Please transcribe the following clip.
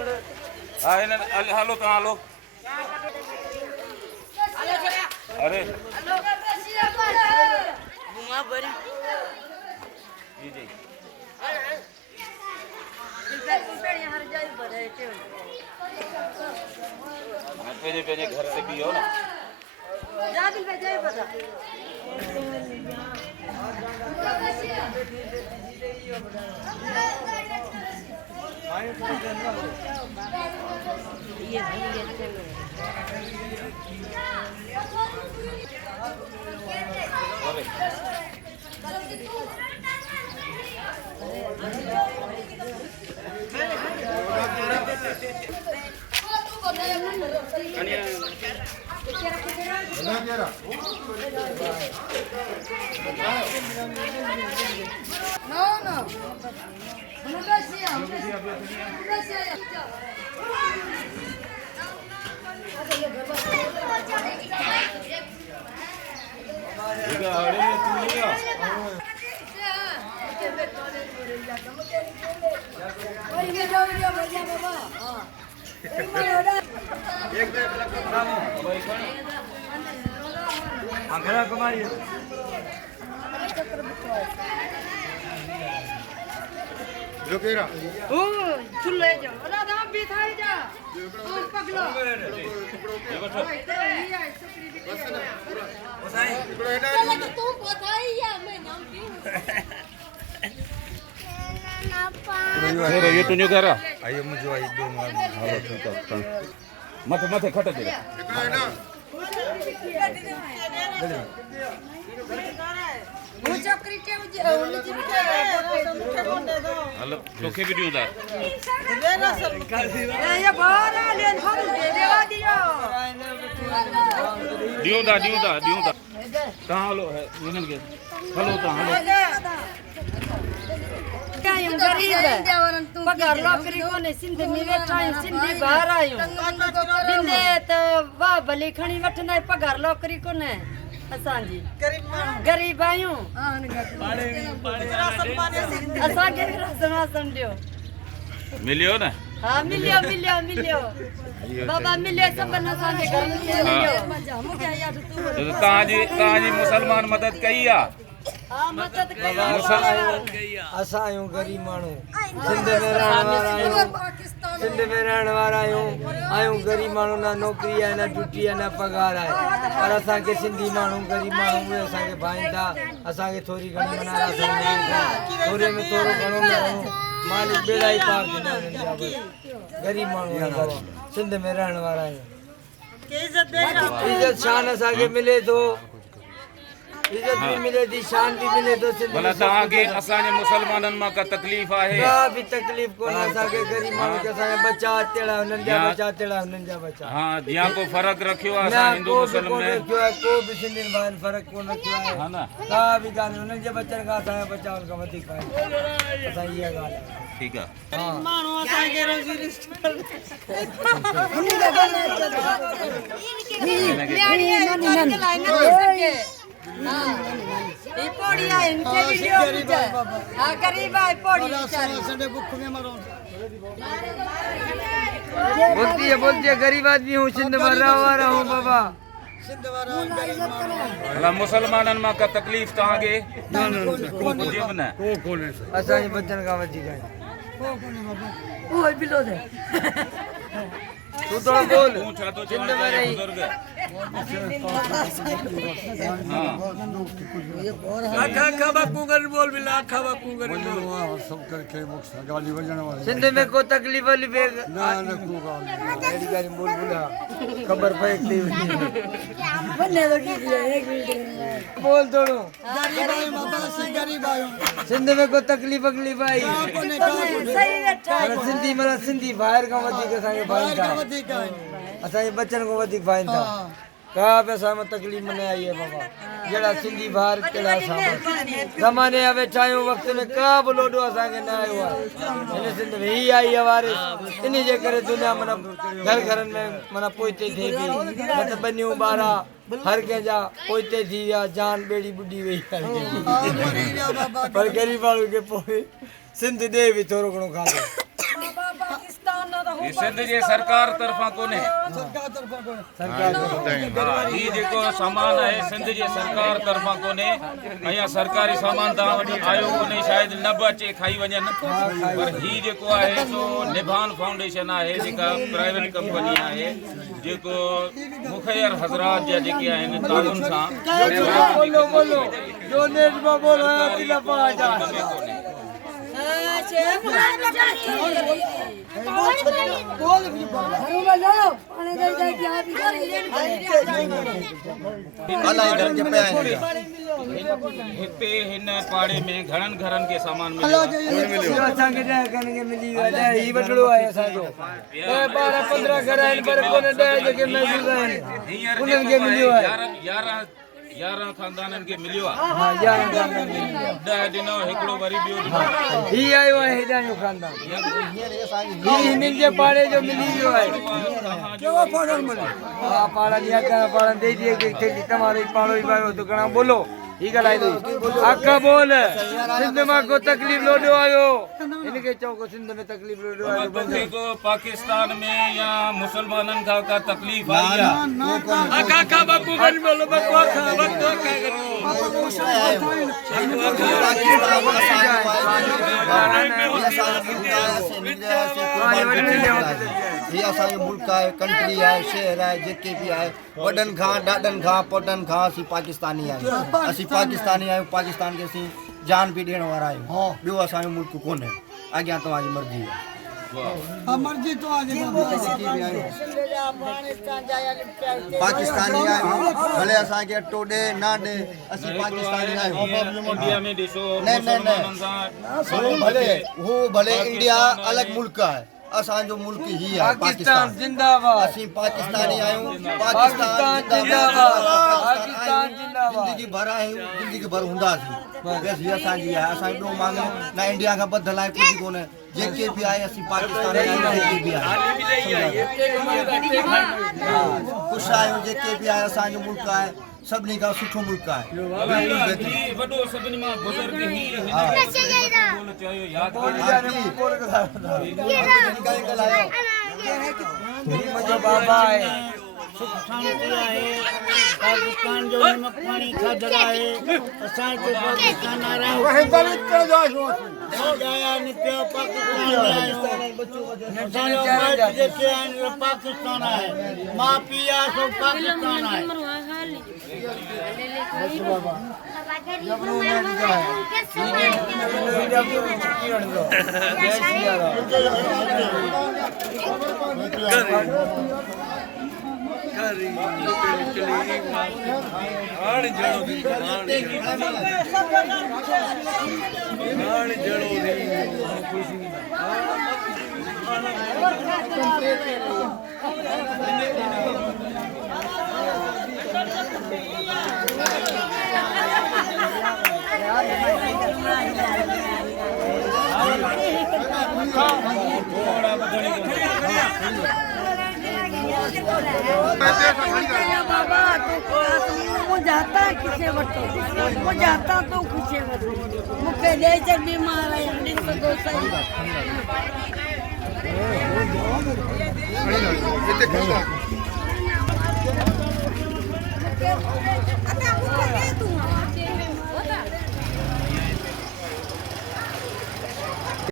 हाँ हालो तो हालो अरे जी जी पेजे पेजे घर से भी हो ना आंकड़ा कमाइए जो केरा ओ चुल्ले जा राधा भी थाई जा और पगलो तू बताई या मैं नाम की ये तुझे करा आइए मुझे आई दो मार हालो ठीक है मथे मथे खट दे वो चक्री के उन्हें जी के हेलो लोके वीडियो दा ये बाहर आ लेन हम दे देवा दियो दियो दा कहां हेलो है इनन के हेलो तो हेलो क्या हम गरीब है पगार नौकरी को ने सिंध में बैठा सिंधी बाहर आयो बिंदे तो वाह भली खणी वठना पगार नौकरी को ने असांजी गरीब आहियूं असांखे बि राशन ॾियो मिलियो न हा मिलियो बाबा मिलियो सभिनि असांजे घर में मिलियो तव्हांजी मुसलमान मदद कई आहे हा मदद कई असां आहियूं गरीब माण्हू सिंध में रहण वारा आहियूं गरीब माण्हू न नौकिरी आहे न ड्यूटी आहे न पगार आहे पर असांखे सिंधी माण्हू गरीब माण्हू उहे असांखे भाईंदा असांखे थोरी घणी मना थोरे में थोरो घणो मालिक बेड़ा ई पार थींदा गरीब माण्हू सिंध में रहण वारा आहियूं इज़त शान असांखे मिले थो इज्जत भी मिले थी शान भी मिले तो भला तव्हांखे असांजे मुसलमाननि मां का तकलीफ़ आहे का भी तकलीफ़ कोन असांखे गरीब माण्हू खे असांजा बच्चा तेड़ा हुननि जा बच्चा हाँ जिया को फर्क रखियो आहे असां हिंदू मुस्लिम में को भी सिंधियुनि भाइनि फर्क कोन रखियो आहे हा न का भी ॻाल्हि हुननि जे बच्चनि खां असांजा बच्चा हुन खां वधीक आहिनि असां इहा ॻाल्हि आहे ठीक है माण्हू असांखे रोज़ी ये पोड़ी है इनके वीडियो हां गरीब है पोड़ी संडे भूख में मरो बोलती है गरीब आदमी हूँ सिंध में रहा हूँ बाबा भला मुसलमाननि मां का तकलीफ़ तव्हांखे जीव न असांजे बच्चनि खां वधीक आहे वो बिलो दे तू थोड़ा बोल तू छा तो सिंध में रही बुजुर्ग सिंध में को तकलीफ वाली बेग खबर पे बोल थोड़ो सिंध में को तकलीफ आई सिंधी माना सिंधी बाहर का वधीक असांखे भाई था असांजे बच्चन को वधीक भाई था का भी असां में तकलीफ़ न आई है बाबा जड़ा सिंधी बाहर कड़ा ज़माने में चायूं वक्त में का भी लोडो असांखे न आयो आहे इन सिंध में ही आई है वारिस इन जे करे दुनिया मन घर में मन पोइते थे भी मत बनियूं बारा हर कंहिंजा पोइते थी विया जान बेड़ी बुढ़ी वही पर गरीब माण्हू खे पोइ सिंध दे भी थोरो घणो खाधो पाकिस्तान ये सिंध जे सरकार तरफा कोने सरकार ही जेको सामान आहे सिंध जे सरकार तरफा कोने अया सरकारी सामान ता वठी आयो कोने शायद न बि अचे खाई वञनि पर ही जेको आहे सो निभान फाउंडेशन आहे जेका प्राइवेट कंपनी आहे जेको मुखैर हज़रात जा जेके आहिनि ताउन सां बोलो बोलो डोनेट में बोलो तिला 5000 हिते हिन पाड़े में घणनि घरनि खे सामान मिलियो असांखे 10 घरनि खे मिली वियो आहे ही वठड़ो आहे असांजो 12-15 घर आहिनि पर कोन 10 जेके महसूस आहिनि उन्हनि खे मिलियो आहे 11 खानदाननि खे मिलियो आहे हाँ 11 खानदान 10 ॾिनो हिकिड़ो वरी ॿियो ॾिनो ही आयो आहे हेॾां जो खानदान ही हिननि जे पाड़े जो मिली वियो आहे हा पाड़ा दिया का पाड़ा दे दिए कि तुम्हारे पाड़ो ही बारो तो कणा बोलो ही ॻाल्हाए दो आका बोल सिंध मां को तकलीफ़ लोॾो आयो इनके चौको सिंध में तकलीफ़ लोॾो आयो बंदे को पाकिस्तान में या मुसलमाननि खां का तकलीफ़ आई आहे आका का बापू बन बोलो बकवा ये असांजो मुल्क आहे कंट्री आहे शहर आहे जेके बि आहे वॾनि खां ॾाॾनि खां पोटनि खां असीं पाकिस्तानी आहियूं असीं पाकिस्तानी आहियूं पाकिस्तान खे असीं जान बि ॾियण वारा आहियूं ॿियो असांजो मुल्क कोन्हे अॻियां तव्हांजी मर्ज़ी आहे मर्जी तो आज पाकिस्तानी आहियूं भले असांखे अटो ॾे न ॾे असीं पाकिस्तानी आहियूं इंडिया में ॾिसो न न न मुसलमाननि हू भले इंडिया अलॻि मुल्क आहे असांजो मुल्क ही आहे पाकिस्तान जिंदाबाद असीं पाकिस्तानी आहियूं पाकिस्तान जिंदाबाद पाकिस्तान जिंदाबाद जिंदगी भर आहियूं जिंदगी भर हूंदासीं बसि हीअ असांजी आहे असांजो ॿियो मांगो न इंडिया खां ॿधल आहे कुझु कोन्हे जेके बि आहे असीं पाकिस्तानी आहियूं जेके बि आहे ख़ुशि आहियूं जेके बि आहे असांजो मुल्क आहे सभिनी खां सुठो मुल्क आहे वॾो सभिनी मां बुज़ुर्ग ही हिन चयो यादि मुंहिंजो बाबा आहे सुख शांति आहे पाकिस्तान जो नमक पाणी खाधल आहे असांखे पाकिस्तान पाकिस्तान जेके आहिनि पाकिस्तान आहे माउ पीउ आहे सो पाकिस्तान आहे बाबा तो जाता है किसे वठो वो जाता तो खुशे वठो मुखे दे च बीमार है ॾिस तो सही